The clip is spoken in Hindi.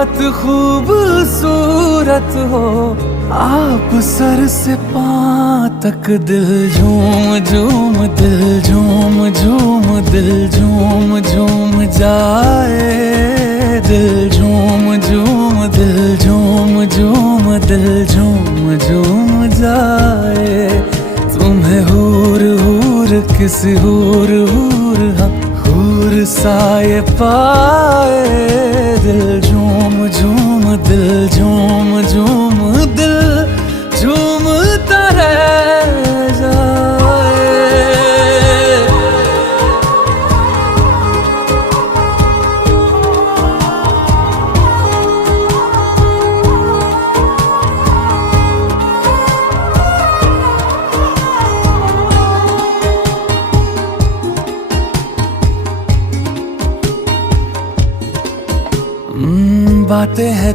बहुत खूबसूरत हो आप, सर से पाँव तक दिल झूम झूम, दिल झूम झूम, दिल झूम झूम जाए, दिल झूम झूम, दिल झूम झूम, दिल झूम झूम जाए। तुम्हें हूर हूर किसी हूर हूर, हाँ हूर साए पाए, दिल झूम झूम, दिल झूम झूम, दिल झूमता रह जाए। बातें हैं